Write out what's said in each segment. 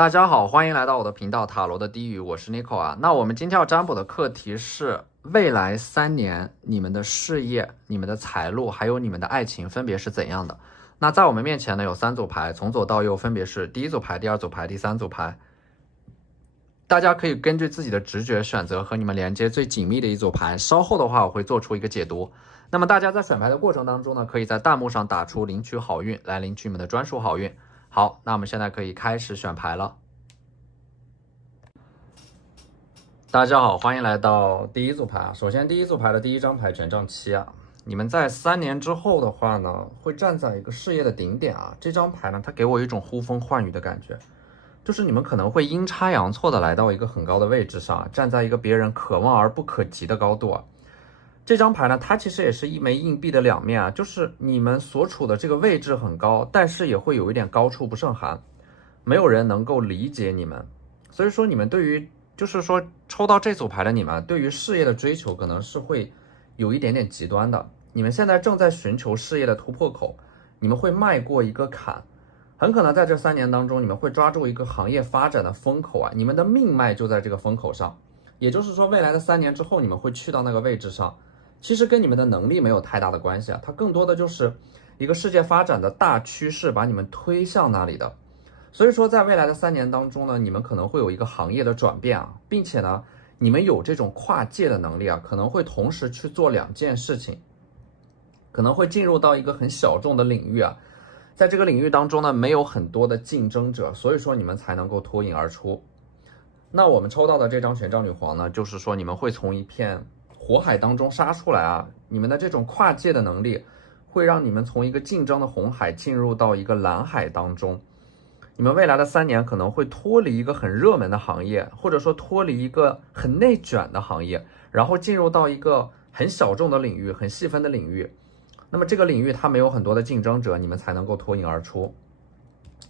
大家好，欢迎来到我的频道塔罗的低语，我是 Nico 啊。那我们今天要占卜的课题是未来3年你们的事业、你们的财路还有你们的爱情分别是怎样的。那在我们面前呢有3组牌，从左到右分别是第1组牌、第2组牌、第3组牌。大家可以根据自己的直觉选择和你们连接最紧密的一组牌，稍后的话我会做出一个解读。那么大家在选牌的过程当中呢，可以在弹幕上打出领取好运来领取你们的专属好运。好，那我们现在可以开始选牌了。大家好，欢迎来到第1组牌啊。首先第1组牌的第1张牌权杖7啊，你们在3年之后的话呢，会站在一个事业的顶点啊。这张牌呢，它给我一种呼风唤雨的感觉，就是你们可能会阴差阳错的来到一个很高的位置上，站在一个别人可望而不可及的高度啊。这张牌呢，它其实也是一枚硬币的2面啊，就是你们所处的这个位置很高，但是也会有一点高处不胜寒，没有人能够理解你们。所以说你们对于就是说抽到这组牌的你们，对于事业的追求可能是会有一点点极端的。你们现在正在寻求事业的突破口，你们会迈过一个坎，很可能在这3年当中，你们会抓住一个行业发展的风口啊，你们的命脉就在这个风口上。也就是说，未来的3年之后，你们会去到那个位置上。其实跟你们的能力没有太大的关系啊，它更多的就是一个世界发展的大趋势把你们推向那里的。所以说在未来的3年当中呢，你们可能会有一个行业的转变啊，并且呢，你们有这种跨界的能力啊，可能会同时去做2件事情，可能会进入到一个很小众的领域啊，在这个领域当中呢，没有很多的竞争者，所以说你们才能够脱颖而出。那我们抽到的这张权杖女皇呢，就是说你们会从一片火海当中杀出来啊！你们的这种跨界的能力，会让你们从一个竞争的红海进入到一个蓝海当中。你们未来的3年可能会脱离一个很热门的行业，或者说脱离一个很内卷的行业，然后进入到一个很小众的领域、很细分的领域。那么这个领域它没有很多的竞争者，你们才能够脱颖而出。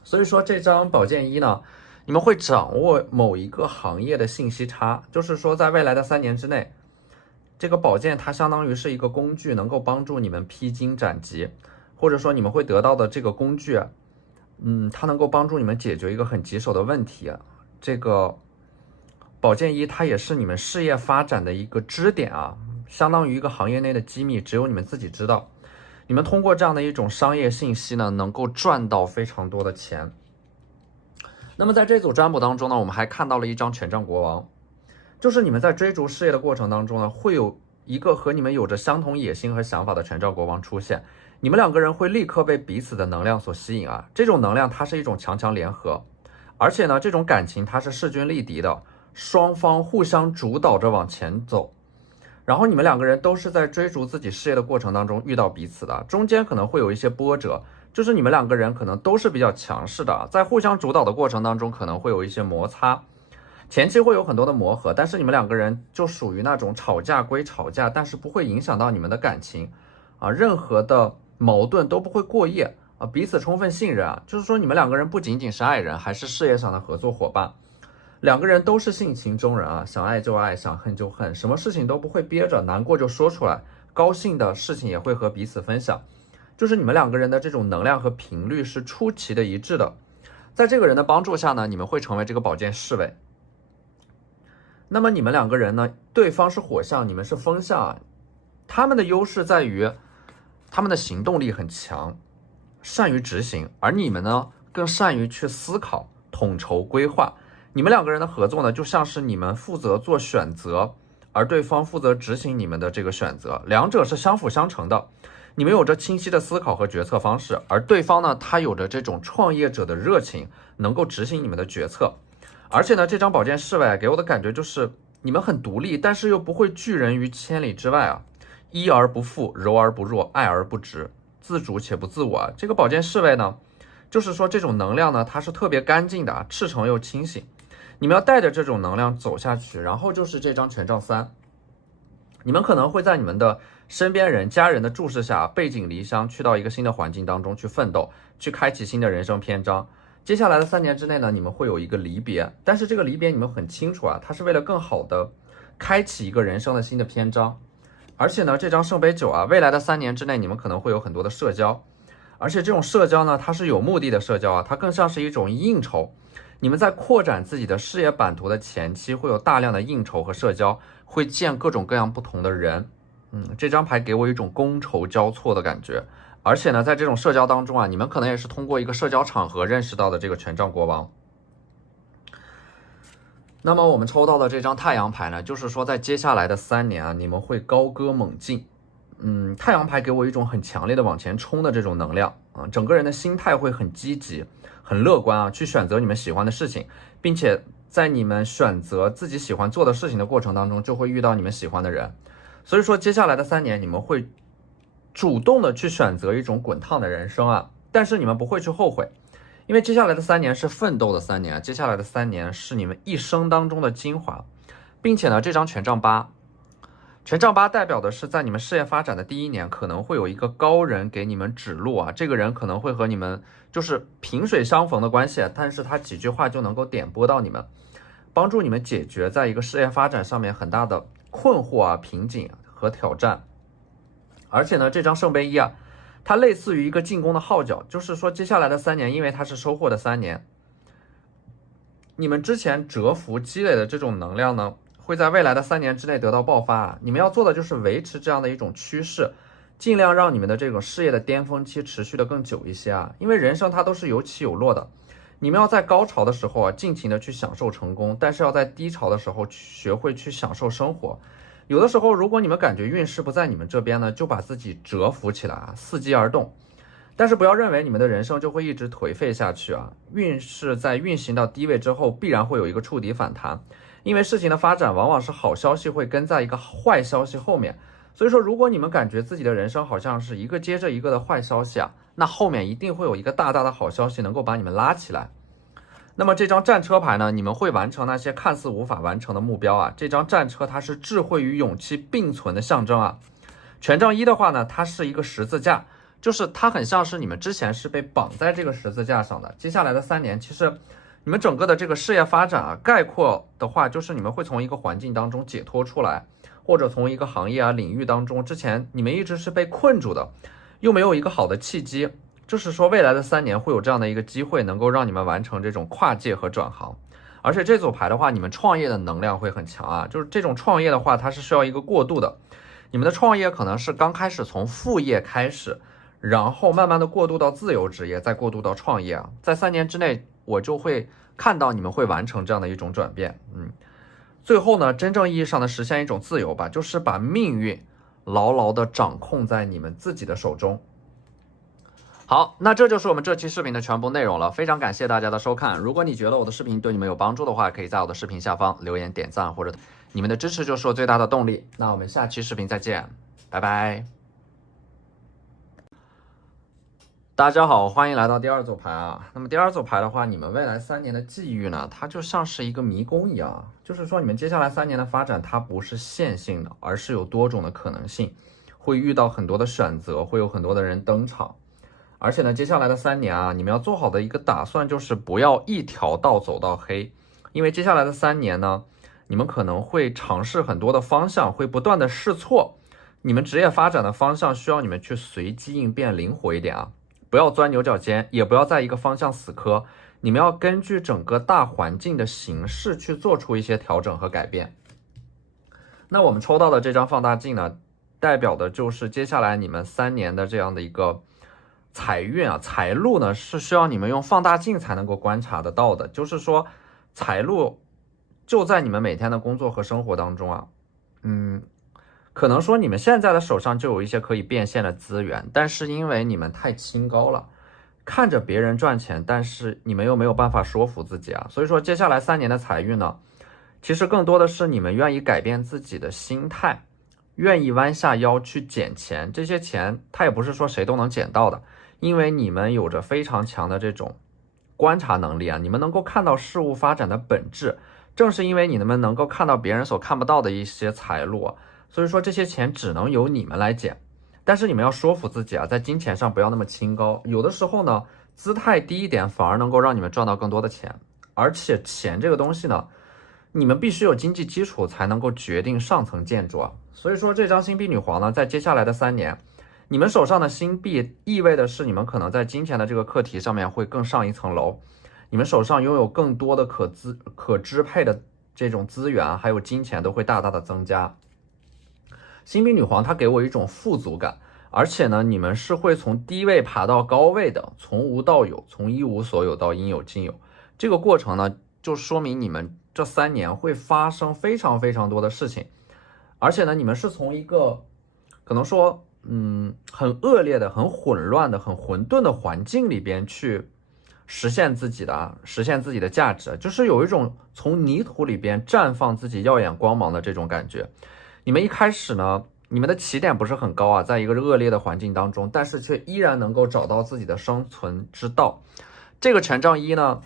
所以说这张宝剑1呢，你们会掌握某一个行业的信息差，就是说在未来的3年之内，这个宝剑它相当于是一个工具，能够帮助你们披荆斩棘，或者说你们会得到的这个工具，它能够帮助你们解决一个很棘手的问题。这个宝剑1它也是你们事业发展的一个支点啊，相当于一个行业内的机密，只有你们自己知道。你们通过这样的一种商业信息呢，能够赚到非常多的钱。那么在这组占卜当中呢，我们还看到了一张权杖国王。就是你们在追逐事业的过程当中呢，会有一个和你们有着相同野心和想法的权杖国王出现，你们2个人会立刻被彼此的能量所吸引啊。这种能量它是一种强强联合，而且呢，这种感情它是势均力敌的，双方互相主导着往前走。然后你们2个人都是在追逐自己事业的过程当中遇到彼此的，中间可能会有一些波折，就是你们2个人可能都是比较强势的，在互相主导的过程当中可能会有一些摩擦。前期会有很多的磨合，但是你们2个人就属于那种吵架归吵架，但是不会影响到你们的感情啊，任何的矛盾都不会过夜啊，彼此充分信任啊，就是说你们2个人不仅仅是爱人，还是事业上的合作伙伴，2个人都是性情中人啊，想爱就爱，想恨就恨，什么事情都不会憋着，难过就说出来，高兴的事情也会和彼此分享，就是你们2个人的这种能量和频率是出奇的一致的。在这个人的帮助下呢，你们会成为这个宝剑侍卫。那么你们2个人呢，对方是火象，你们是风象啊。他们的优势在于他们的行动力很强，善于执行，而你们呢更善于去思考、统筹、规划。你们2个人的合作呢，就像是你们负责做选择，而对方负责执行你们的这个选择，两者是相辅相成的。你们有着清晰的思考和决策方式，而对方呢，他有着这种创业者的热情，能够执行你们的决策。而且呢，这张宝剑侍卫给我的感觉就是你们很独立，但是又不会拒人于千里之外啊，依而不附，柔而不弱，爱而不直，自主且不自我啊。这个宝剑侍卫呢，就是说这种能量呢，它是特别干净的啊，赤诚又清醒。你们要带着这种能量走下去，然后就是这张权杖3，你们可能会在你们的身边人、家人的注视下，背井离乡，去到一个新的环境当中去奋斗，去开启新的人生篇章。接下来的3年之内呢，你们会有一个离别，但是这个离别你们很清楚啊，它是为了更好的开启一个人生的新的篇章。而且呢，这张圣杯9啊，未来的3年之内，你们可能会有很多的社交，而且这种社交呢，它是有目的的社交啊，它更像是一种应酬。你们在扩展自己的事业版图的前期，会有大量的应酬和社交，会见各种各样不同的人。这张牌给我一种觥筹交错的感觉。而且呢，在这种社交当中啊，你们可能也是通过一个社交场合认识到的这个权杖国王。那么我们抽到的这张太阳牌呢，就是说在接下来的3年啊，你们会高歌猛进。太阳牌给我一种很强烈的往前冲的这种能量啊，整个人的心态会很积极、很乐观啊，去选择你们喜欢的事情，并且在你们选择自己喜欢做的事情的过程当中，就会遇到你们喜欢的人。所以说，接下来的3年，你们会主动的去选择一种滚烫的人生啊，但是你们不会去后悔，因为接下来的3年是奋斗的3年啊，接下来的3年是你们一生当中的精华，并且呢，这张权杖八。权杖八代表的是在你们事业发展的第1年，可能会有一个高人给你们指路啊，这个人可能会和你们就是萍水相逢的关系，但是他几句话就能够点拨到你们，帮助你们解决在一个事业发展上面很大的困惑啊、瓶颈和挑战。而且呢，这张圣杯一啊，它类似于一个进攻的号角，就是说接下来的3年，因为它是收获的3年，你们之前蛰伏积累的这种能量呢，会在未来的3年之内得到爆发啊！你们要做的就是维持这样的一种趋势，尽量让你们的这种事业的巅峰期持续的更久一些啊！因为人生它都是有起有落的，你们要在高潮的时候啊，尽情的去享受成功，但是要在低潮的时候学会去享受生活。有的时候，如果你们感觉运势不在你们这边呢，就把自己蛰伏起来啊，伺机而动。但是不要认为你们的人生就会一直颓废下去啊！运势在运行到低位之后，必然会有一个触底反弹。因为事情的发展往往是好消息会跟在一个坏消息后面，所以说如果你们感觉自己的人生好像是一个接着一个的坏消息啊，那后面一定会有一个大大的好消息能够把你们拉起来。那么这张战车牌呢，你们会完成那些看似无法完成的目标啊，这张战车它是智慧与勇气并存的象征啊。权杖一的话呢，它是一个十字架，就是它很像是你们之前是被绑在这个十字架上的，接下来的3年其实你们整个的这个事业发展啊，概括的话就是你们会从一个环境当中解脱出来，或者从一个行业啊领域当中，之前你们一直是被困住的，又没有一个好的契机，就是说未来的3年会有这样的一个机会，能够让你们完成这种跨界和转行。而且这组牌的话，你们创业的能量会很强啊，就是这种创业的话，它是需要一个过渡的，你们的创业可能是刚开始从副业开始，然后慢慢的过渡到自由职业，再过渡到创业啊，在3年之内我就会看到你们会完成这样的一种转变。最后呢，真正意义上的实现一种自由吧，就是把命运牢牢的掌控在你们自己的手中。好，那这就是我们这期视频的全部内容了，非常感谢大家的收看。如果你觉得我的视频对你们有帮助的话，可以在我的视频下方留言点赞，或者你们的支持就是我最大的动力。那我们下期视频再见，拜拜。大家好，欢迎来到第2组牌啊。那么第2组牌的话，你们未来3年的际遇呢，它就像是一个迷宫一样，就是说你们接下来3年的发展，它不是线性的，而是有多种的可能性，会遇到很多的选择，会有很多的人登场。而且呢，接下来的3年啊，你们要做好的一个打算就是不要一条道走到黑，因为接下来的3年呢，你们可能会尝试很多的方向，会不断的试错，你们职业发展的方向需要你们去随机应变，灵活一点啊。不要钻牛角尖，也不要在一个方向死磕，你们要根据整个大环境的形势去做出一些调整和改变。那我们抽到的这张放大镜呢，代表的就是接下来你们3年的这样的一个财运啊，财路呢是需要你们用放大镜才能够观察得到的，就是说财路就在你们每天的工作和生活当中啊。可能说你们现在的手上就有一些可以变现的资源，但是因为你们太清高了，看着别人赚钱，但是你们又没有办法说服自己啊。所以说接下来3年的财运呢，其实更多的是你们愿意改变自己的心态，愿意弯下腰去捡钱。这些钱它也不是说谁都能捡到的，因为你们有着非常强的这种观察能力啊，你们能够看到事物发展的本质。正是因为你们能够看到别人所看不到的一些财路啊，所以说这些钱只能由你们来捡。但是你们要说服自己啊，在金钱上不要那么清高，有的时候呢，姿态低一点反而能够让你们赚到更多的钱。而且钱这个东西呢，你们必须有经济基础才能够决定上层建筑啊。所以说这张星币女皇呢，在接下来的3年，你们手上的星币意味的是你们可能在金钱的这个课题上面会更上一层楼，你们手上拥有更多的可支配的这种资源，还有金钱都会大大的增加。星币女皇它给我一种富足感，而且呢，你们是会从低位爬到高位的，从无到有，从一无所有到应有尽有。这个过程呢，就说明你们这3年会发生非常非常多的事情，而且呢，你们是从一个可能说很恶劣的、很混乱的、很混沌的环境里边去实现自己的价值，就是有一种从泥土里边绽放自己耀眼光芒的这种感觉。你们一开始呢，你们的起点不是很高啊，在一个恶劣的环境当中，但是却依然能够找到自己的生存之道。这个权杖一呢，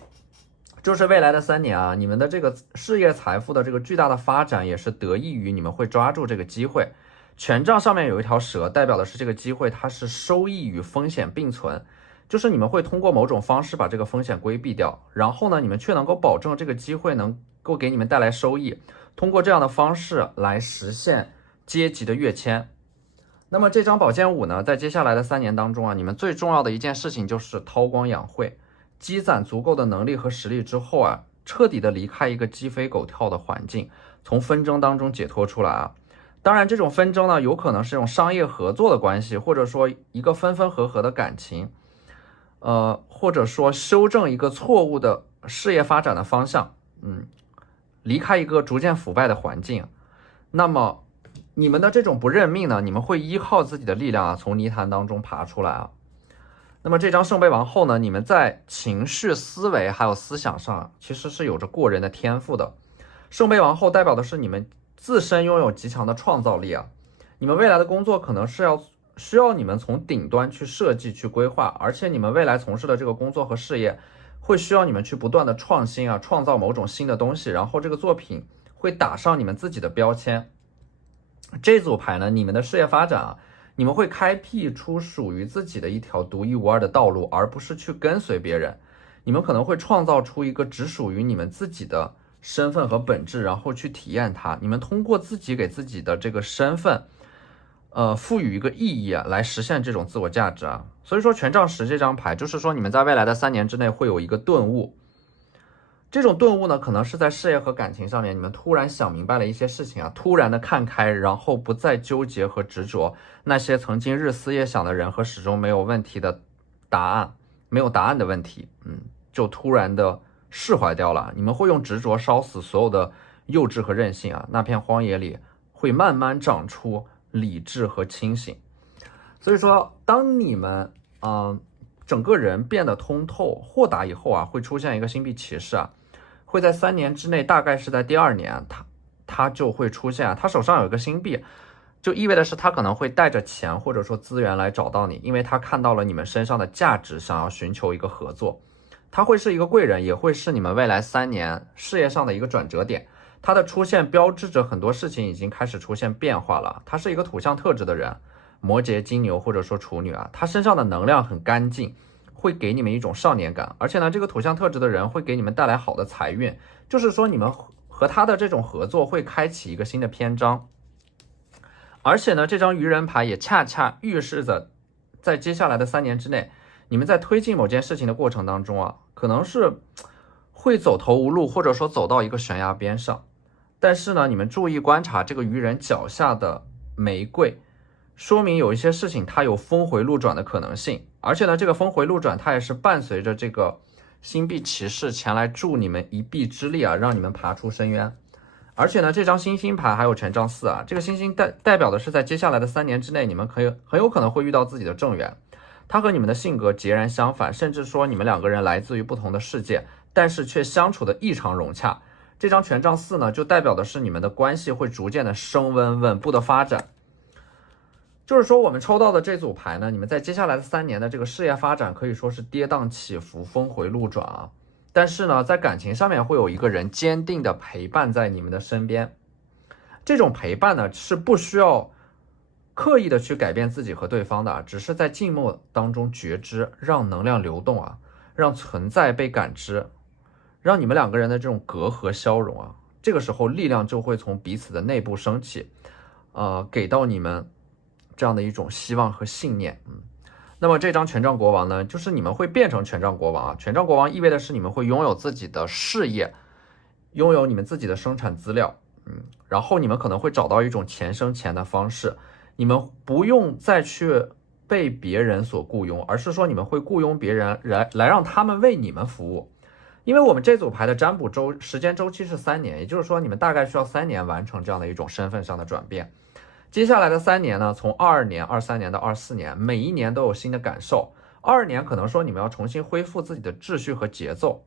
就是未来的3年啊，你们的这个事业财富的这个巨大的发展，也是得益于你们会抓住这个机会。权杖上面有一条蛇，代表的是这个机会它是收益与风险并存，就是你们会通过某种方式把这个风险规避掉，然后呢，你们却能够保证这个机会能够给你们带来收益，通过这样的方式来实现阶级的跃迁。那么这张宝剑五呢，在接下来的3年当中啊，你们最重要的一件事情就是韬光养晦，积攒足够的能力和实力之后啊，彻底的离开一个鸡飞狗跳的环境，从纷争当中解脱出来啊。当然，这种纷争呢，有可能是这种商业合作的关系，或者说一个分分合合的感情，或者说修正一个错误的事业发展的方向，离开一个逐渐腐败的环境。那么，你们的这种不认命呢，你们会依靠自己的力量啊，从泥潭当中爬出来啊。那么这张圣杯王后呢，你们在情绪、思维还有思想上，其实是有着过人的天赋的。圣杯王后代表的是你们自身拥有极强的创造力啊，你们未来的工作可能是需要你们从顶端去设计、去规划，而且你们未来从事的这个工作和事业，会需要你们去不断的创新啊，创造某种新的东西，然后这个作品会打上你们自己的标签。这组牌呢，你们的事业发展啊，你们会开辟出属于自己的一条独一无二的道路，而不是去跟随别人。你们可能会创造出一个只属于你们自己的身份和本质，然后去体验它。你们通过自己给自己的这个身份，赋予一个意义啊，来实现这种自我价值啊。所以说权杖10这张牌，就是说你们在未来的3年之内会有一个顿悟。这种顿悟呢，可能是在事业和感情上面，你们突然想明白了一些事情啊，突然的看开，然后不再纠结和执着那些曾经日思夜想的人和始终没有问题的答案，没有答案的问题，就突然的释怀掉了。你们会用执着烧死所有的幼稚和任性啊，那片荒野里会慢慢长出理智和清醒。所以说，当你们整个人变得通透豁达以后啊，会出现一个星币骑士啊，会在3年之内，大概是在第2年，他就会出现，他手上有一个星币，就意味着是他可能会带着钱或者说资源来找到你，因为他看到了你们身上的价值，想要寻求一个合作。他会是一个贵人，也会是你们未来3年事业上的一个转折点。他的出现标志着很多事情已经开始出现变化了。他是一个土象特质的人，摩羯、金牛或者说处女啊，他身上的能量很干净，会给你们一种少年感。而且呢，这个土象特质的人会给你们带来好的财运，就是说你们和他的这种合作会开启一个新的篇章。而且呢，这张愚人牌也恰恰预示着在接下来的3年之内，你们在推进某件事情的过程当中啊，可能是会走投无路，或者说走到一个悬崖边上。但是呢，你们注意观察这个愚人脚下的玫瑰，说明有一些事情它有峰回路转的可能性。而且呢，这个峰回路转它也是伴随着这个星币骑士前来助你们一臂之力啊，让你们爬出深渊。而且呢，这张星星牌还有权杖4啊，这个星星代表的是在接下来的3年之内，你们很有可能会遇到自己的正缘。他和你们的性格截然相反，甚至说你们2个人来自于不同的世界，但是却相处的异常融洽。这张权杖4呢，就代表的是你们的关系会逐渐的升温，稳步的发展。就是说我们抽到的这组牌呢，你们在接下来的3年的这个事业发展可以说是跌宕起伏，峰回路转啊。但是呢，在感情上面会有一个人坚定的陪伴在你们的身边。这种陪伴呢，是不需要刻意的去改变自己和对方的，只是在静默当中觉知，让能量流动啊，让存在被感知，让你们2个人的这种隔阂消融啊。这个时候力量就会从彼此的内部升起，给到你们这样的一种希望和信念。那那么这张权杖国王呢，就是你们会变成权杖国王啊。权杖国王意味的是你们会拥有自己的事业，拥有你们自己的生产资料，然后你们可能会找到一种钱生钱的方式，你们不用再去被别人所雇佣，而是说你们会雇佣别人来让他们为你们服务。因为我们这组牌的占卜时间周期是3年，也就是说你们大概需要3年完成这样的一种身份上的转变。接下来的3年呢，从22年、23年到24年，每一年都有新的感受。22年可能说你们要重新恢复自己的秩序和节奏，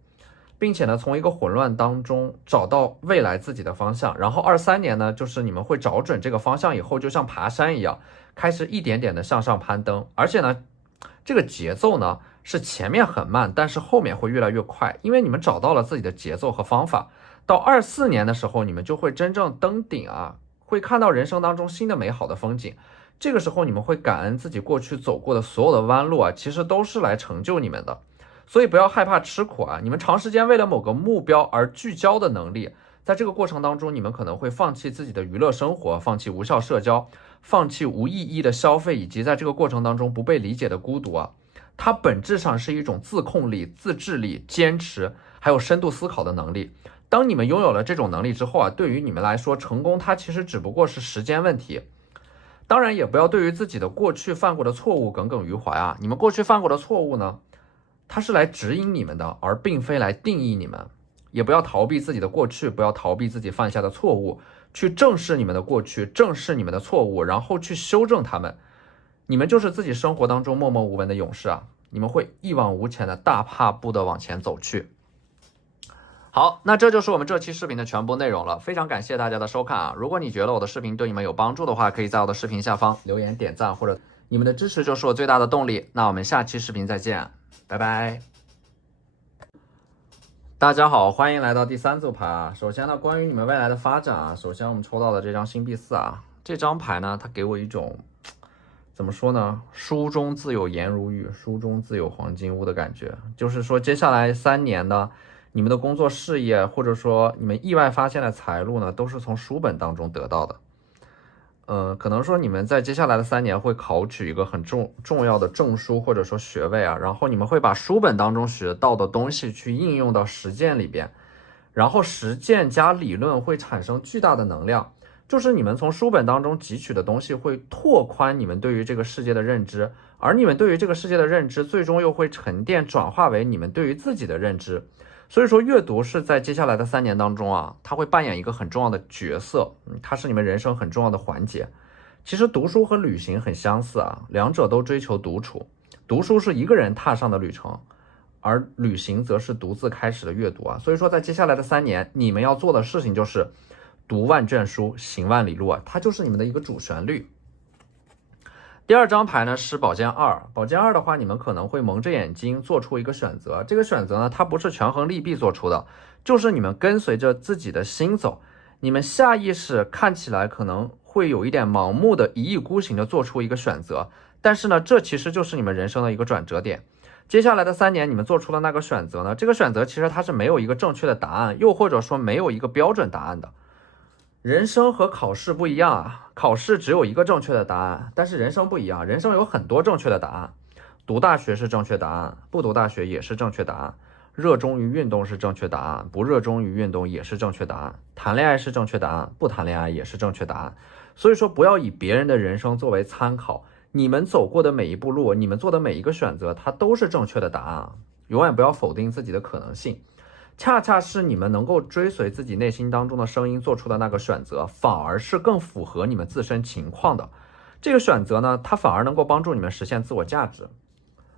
并且呢，从一个混乱当中找到未来自己的方向。然后23年呢，就是你们会找准这个方向以后，就像爬山一样，开始一点点的向上攀登。而且呢，这个节奏呢是前面很慢，但是后面会越来越快，因为你们找到了自己的节奏和方法。到24年的时候，你们就会真正登顶啊，会看到人生当中新的美好的风景。这个时候你们会感恩自己过去走过的所有的弯路啊，其实都是来成就你们的。所以不要害怕吃苦啊！你们长时间为了某个目标而聚焦的能力，在这个过程当中，你们可能会放弃自己的娱乐生活，放弃无效社交，放弃无意义的消费，以及在这个过程当中不被理解的孤独啊！它本质上是一种自控力、自制力、坚持，还有深度思考的能力。当你们拥有了这种能力之后啊，对于你们来说，成功它其实只不过是时间问题。当然，也不要对于自己的过去犯过的错误耿耿于怀啊！你们过去犯过的错误呢，它是来指引你们的，而并非来定义你们。也不要逃避自己的过去，不要逃避自己犯下的错误，去正视你们的过去，正视你们的错误，然后去修正他们。你们就是自己生活当中默默无闻的勇士啊！你们会一往无前的大踏步的往前走去。好，那这就是我们这期视频的全部内容了，非常感谢大家的收看啊！如果你觉得我的视频对你们有帮助的话，可以在我的视频下方留言点赞，或者你们的支持就是我最大的动力。那我们下期视频再见，拜拜。大家好，欢迎来到第3组牌啊。首先呢，关于你们未来的发展啊，首先我们抽到的这张星币4啊，这张牌呢，它给我一种怎么说呢？书中自有颜如玉，书中自有黄金屋的感觉。就是说，接下来3年呢，你们的工作事业，或者说你们意外发现的财路呢，都是从书本当中得到的。可能说你们在接下来的3年会考取一个很重要的证书或者说学位啊，然后你们会把书本当中学到的东西去应用到实践里边，然后实践加理论会产生巨大的能量，就是你们从书本当中汲取的东西会拓宽你们对于这个世界的认知，而你们对于这个世界的认知最终又会沉淀转化为你们对于自己的认知。所以说阅读是在接下来的3年当中啊，它会扮演一个很重要的角色，它是你们人生很重要的环节。其实读书和旅行很相似啊，两者都追求独处。读书是一个人踏上的旅程，而旅行则是独自开始的阅读啊。所以说在接下来的3年，你们要做的事情就是读万卷书，行万里路啊，它就是你们的一个主旋律。第2张牌呢是宝剑2，宝剑2的话，你们可能会蒙着眼睛做出一个选择，这个选择呢，它不是权衡利弊做出的，就是你们跟随着自己的心走，你们下意识看起来可能会有一点盲目的一意孤行的做出一个选择，但是呢，这其实就是你们人生的一个转折点。接下来的3年，你们做出了那个选择呢，这个选择其实它是没有一个正确的答案，又或者说没有一个标准答案的。人生和考试不一样啊，考试只有一个正确的答案，但是人生不一样，人生有很多正确的答案。读大学是正确答案，不读大学也是正确答案。热衷于运动是正确答案，不热衷于运动也是正确答案。谈恋爱是正确答案，不谈恋爱也是正确答案。所以说，不要以别人的人生作为参考，你们走过的每一步路，你们做的每一个选择，它都是正确的答案啊！永远不要否定自己的可能性。恰恰是你们能够追随自己内心当中的声音做出的那个选择，反而是更符合你们自身情况的。这个选择呢，它反而能够帮助你们实现自我价值。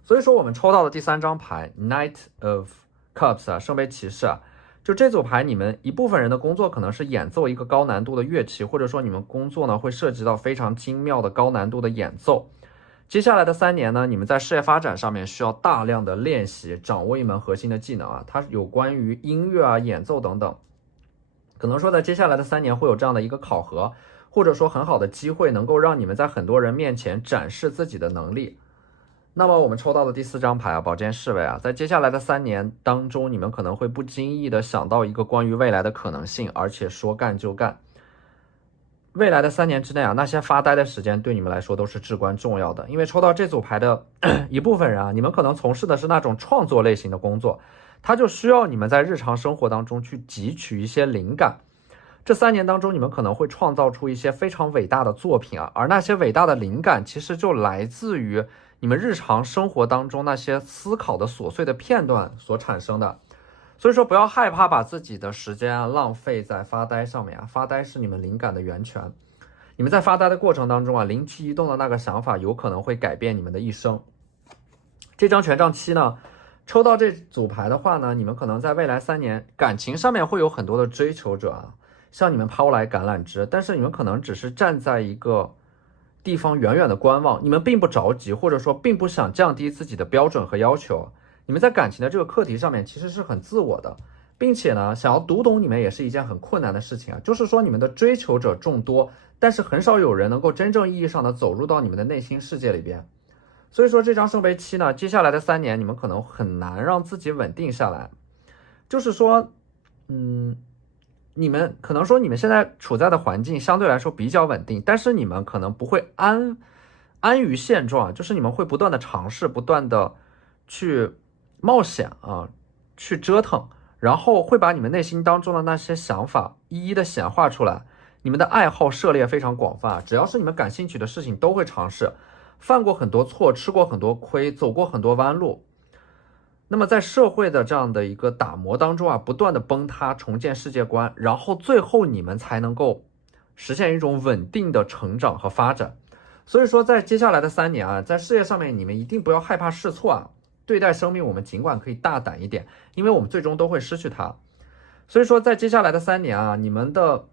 所以说我们抽到的第3张牌 Knight of Cups 啊，圣杯骑士啊，就这组牌，你们一部分人的工作可能是演奏一个高难度的乐器，或者说你们工作呢会涉及到非常精妙的高难度的演奏。接下来的3年呢，你们在事业发展上面需要大量的练习，掌握一门核心的技能啊，它有关于音乐啊、演奏等等。可能说在接下来的3年会有这样的一个考核，或者说很好的机会，能够让你们在很多人面前展示自己的能力。那么我们抽到的第4张牌啊，宝剑侍卫啊，在接下来的3年当中，你们可能会不经意的想到一个关于未来的可能性，而且说干就干。未来的3年之内啊，那些发呆的时间对你们来说都是至关重要的。因为抽到这组牌的一部分人啊，你们可能从事的是那种创作类型的工作，它就需要你们在日常生活当中去汲取一些灵感。这3年当中，你们可能会创造出一些非常伟大的作品啊，而那些伟大的灵感其实就来自于你们日常生活当中那些思考的琐碎的片段所产生的。所以说不要害怕把自己的时间浪费在发呆上面啊，发呆是你们灵感的源泉。你们在发呆的过程当中啊，灵机一动的那个想法有可能会改变你们的一生。这张权杖七呢，抽到这组牌的话呢，你们可能在未来3年感情上面会有很多的追求者啊，向你们抛来橄榄枝，但是你们可能只是站在一个地方远远的观望，你们并不着急，或者说并不想降低自己的标准和要求。你们在感情的这个课题上面其实是很自我的，并且呢，想要读懂你们也是一件很困难的事情啊。就是说你们的追求者众多，但是很少有人能够真正意义上的走入到你们的内心世界里边。所以说这张圣杯七呢，接下来的3年你们可能很难让自己稳定下来。就是说，你们可能说你们现在处在的环境相对来说比较稳定，但是你们可能不会安于现状，就是你们会不断的尝试，不断的去冒险啊，去折腾，然后会把你们内心当中的那些想法一一的显化出来。你们的爱好涉猎非常广泛，只要是你们感兴趣的事情都会尝试，犯过很多错，吃过很多亏，走过很多弯路。那么在社会的这样的一个打磨当中啊，不断的崩塌，重建世界观，然后最后你们才能够实现一种稳定的成长和发展。所以说在接下来的3年啊，在事业上面你们一定不要害怕试错啊，对待生命我们尽管可以大胆一点，因为我们最终都会失去它。所以说在接下来的3年啊，你们的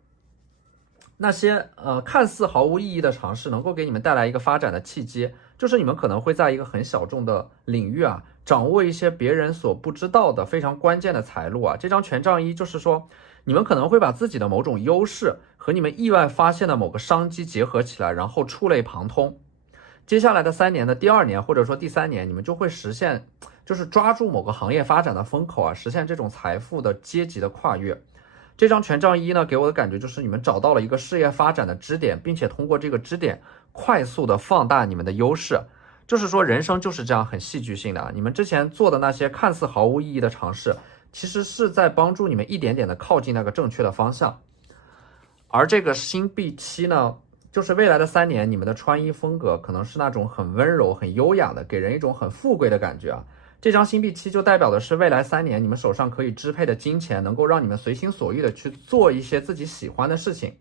那些看似毫无意义的尝试能够给你们带来一个发展的契机，就是你们可能会在一个很小众的领域啊，掌握一些别人所不知道的非常关键的财路啊。这张权杖一就是说，你们可能会把自己的某种优势和你们意外发现的某个商机结合起来，然后触类旁通。接下来的3年的第2年或者说第3年，你们就会实现，就是抓住某个行业发展的风口啊，实现这种财富的阶级的跨越。这张权杖一呢，给我的感觉就是你们找到了一个事业发展的支点，并且通过这个支点快速的放大你们的优势。就是说人生就是这样很戏剧性的啊，你们之前做的那些看似毫无意义的尝试，其实是在帮助你们一点点的靠近那个正确的方向。而这个星币七呢，就是未来的3年，你们的穿衣风格可能是那种很温柔、很优雅的，给人一种很富贵的感觉啊。这张星币七就代表的是未来3年，你们手上可以支配的金钱，能够让你们随心所欲的去做一些自己喜欢的事情。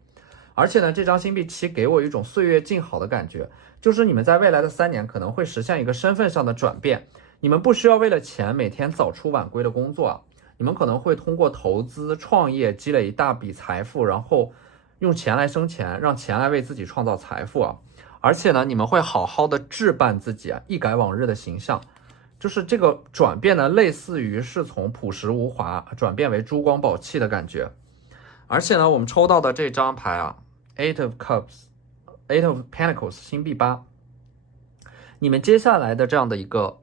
而且呢，这张星币七给我一种岁月静好的感觉，就是你们在未来的3年可能会实现一个身份上的转变。你们不需要为了钱每天早出晚归的工作啊，你们可能会通过投资、创业积累一大笔财富，然后用钱来生钱，让钱来为自己创造财富啊。而且呢，你们会好好的置办自己啊，一改往日的形象。就是这个转变呢，类似于是从朴实无华转变为珠光宝气的感觉。而且呢，我们抽到的这张牌啊 ，Eight of Cups、Eight of Pentacles， 星币8，你们接下来的这样的一个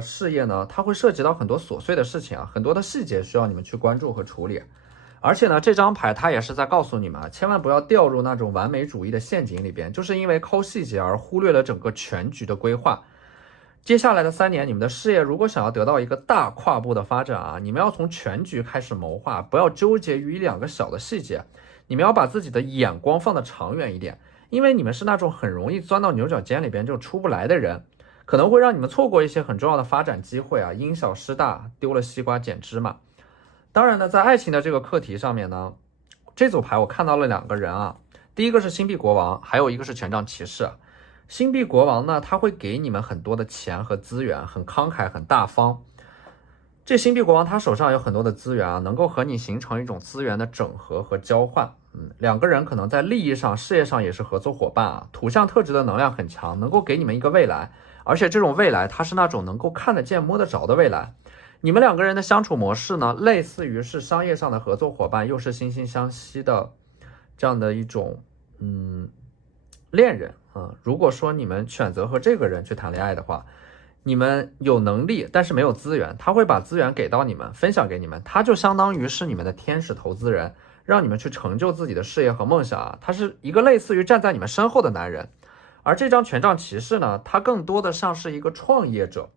事业呢，它会涉及到很多琐碎的事情啊，很多的细节需要你们去关注和处理。而且呢，这张牌它也是在告诉你们啊，千万不要掉入那种完美主义的陷阱里边，就是因为抠细节而忽略了整个全局的规划。接下来的3年，你们的事业如果想要得到一个大跨步的发展啊，你们要从全局开始谋划，不要纠结于1-2个小的细节，你们要把自己的眼光放得长远一点，因为你们是那种很容易钻到牛角尖里边就出不来的人，可能会让你们错过一些很重要的发展机会啊，因小失大，丢了西瓜捡芝麻。当然呢，在爱情的这个课题上面呢，这组牌我看到了2个人啊，第一个是星币国王，还有一个是权杖骑士。星币国王呢，他会给你们很多的钱和资源，很慷慨，很大方。这星币国王他手上有很多的资源啊，能够和你形成一种资源的整合和交换。2个人可能在利益上、事业上也是合作伙伴啊。土象特质的能量很强，能够给你们一个未来，而且这种未来它是那种能够看得见、摸得着的未来。你们2个人的相处模式呢，类似于是商业上的合作伙伴，又是惺惺相惜的这样的一种恋人啊。如果说你们选择和这个人去谈恋爱的话，你们有能力，但是没有资源，他会把资源给到你们，分享给你们，他就相当于是你们的天使投资人，让你们去成就自己的事业和梦想啊。他是一个类似于站在你们身后的男人。而这张权杖骑士呢，他更多的像是一个创业者。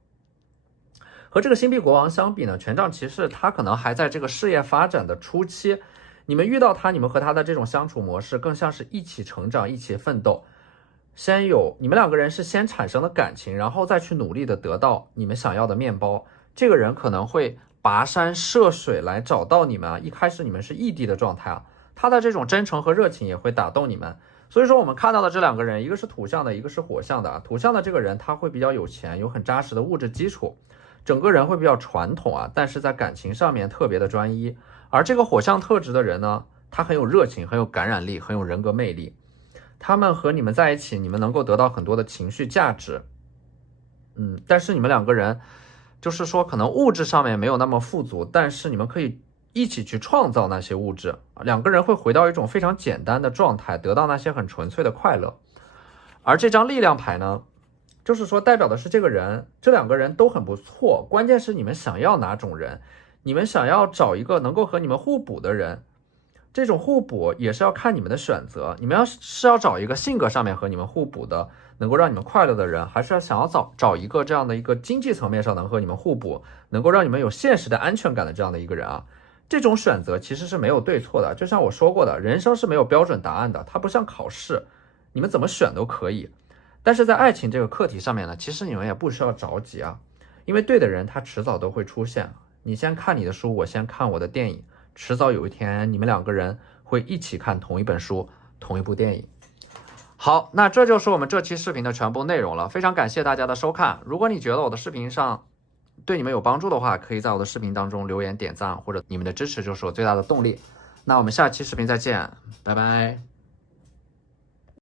和这个星币国王相比呢，权杖骑士他可能还在这个事业发展的初期，你们遇到他，你们和他的这种相处模式更像是一起成长，一起奋斗。你们两个人是先产生了感情，然后再去努力的得到你们想要的面包。这个人可能会跋山涉水来找到你们啊，一开始你们是异地的状态啊，他的这种真诚和热情也会打动你们。所以说我们看到的这两个人，一个是土象的，一个是火象的啊。土象的这个人他会比较有钱，有很扎实的物质基础，整个人会比较传统啊，但是在感情上面特别的专一。而这个火象特质的人呢，他很有热情，很有感染力，很有人格魅力。他们和你们在一起，你们能够得到很多的情绪价值。但是你们两个人就是说可能物质上面没有那么富足，但是你们可以一起去创造那些物质，两个人会回到一种非常简单的状态，得到那些很纯粹的快乐。而这张力量牌呢，就是说代表的是这两个人都很不错，关键是你们想要哪种人，你们想要找一个能够和你们互补的人，这种互补也是要看你们的选择，你们要找一个性格上面和你们互补的，能够让你们快乐的人，还是要想要找一个这样的一个经济层面上能和你们互补，能够让你们有现实的安全感的这样的一个人啊。这种选择其实是没有对错的，就像我说过的，人生是没有标准答案的，它不像考试，你们怎么选都可以。但是在爱情这个课题上面呢，其实你们也不需要着急啊，因为对的人他迟早都会出现。你先看你的书，我先看我的电影，迟早有一天你们两个人会一起看同一本书，同一部电影。好，那这就是我们这期视频的全部内容了，非常感谢大家的收看。如果你觉得我的视频上对你们有帮助的话，可以在我的视频当中留言点赞，或者你们的支持就是我最大的动力。那我们下期视频再见，拜拜。